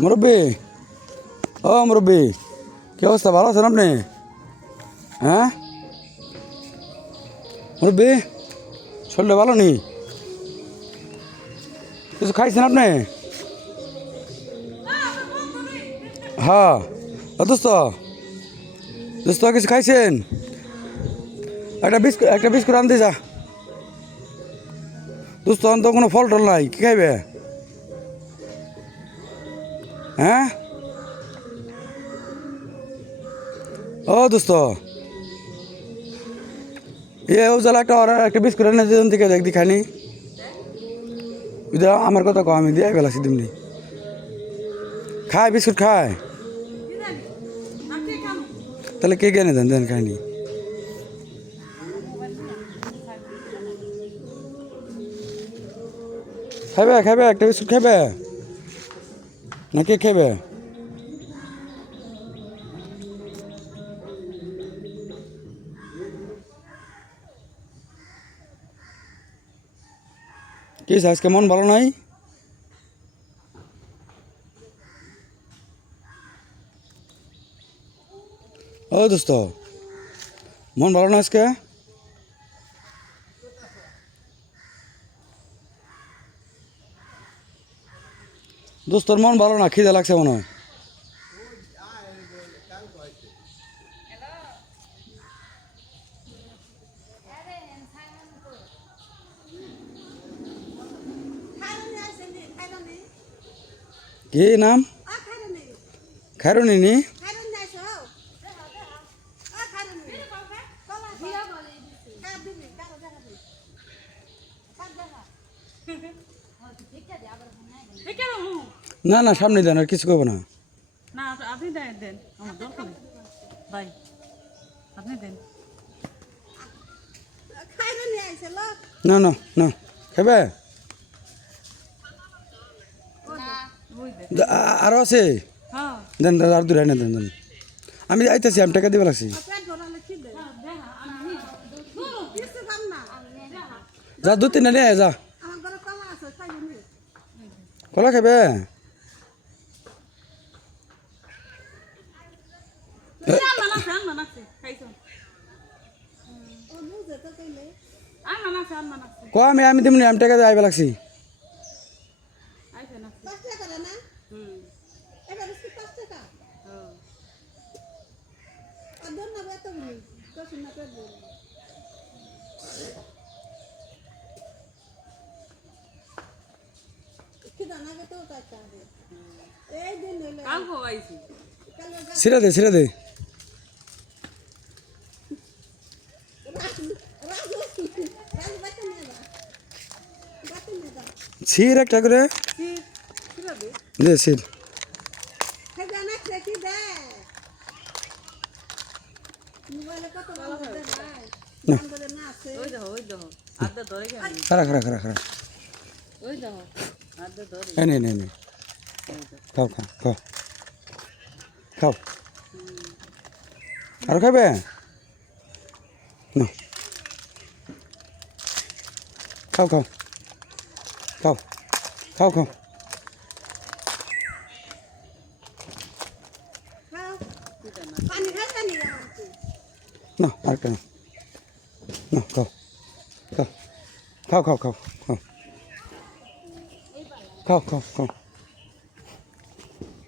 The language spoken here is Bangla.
মুরব্বী, ও মুরব্বী, কি অবস্থা? ভালো আছেন আপনি? হ্যাঁ মুরব্বী, শরীরটা ভালো নেই? কিছু খাইছেন আপনি? হ্যাঁ দোস্ত, দোস্ত কিছু খাইছেন? একটা বিস্কুট আনতে যা দোস্ত। তো কোনো ফল টল নাই, কি খাইবে? হ্যাঁ ও দোস্ত, ও জ্বালা একটা বিস্কুট এনে যেন থেকে দেখ খানি। আমার কথা কম, আমি দিয়ে বেলাছি তেমনি খায় বিস্কুট খায়। তাহলে কে কেনে দেন দেন খাইনি? খাইবে খাইবে একটা বিস্কুট খাইবে না? কে খাইবে? কি আজকে মন ভালো নাই? ও দোস্ত, মন ভালো না আজকে? দোস্তর মন ভালো না, খিদে লাগছে মনে হয়। কি নাম? খায়রুনি নি? না না, সামনে দেন, আর কিছু করবো না। না আপনি দেন, আমার দরকার নেই ভাই, আপনি দেন। না না না, খাবে? আরো আছে, হ্যাঁ দেন দেন, আর দূরে এনে দেন দেন। আমি আইতেছি, আমি টাকা দিবে লাগছি। যা 2-3 নিয়ে যা। কলা খাবে? ক আমি তেমনি আমি টাকা দিয়ে আইবে লাগছি। ছিড়ে দে ছিড়ে দে। ছিড় একটা করে দে, ছিড়। খারা খারা খারা খারা, নে নে নে, খাও খাও খাও খাও। আর খাবে না? খাও খাও খাও খাও খাও। না আর কেন না, খাও খাও খাও খাও খাও খাও খাও খাও খাও।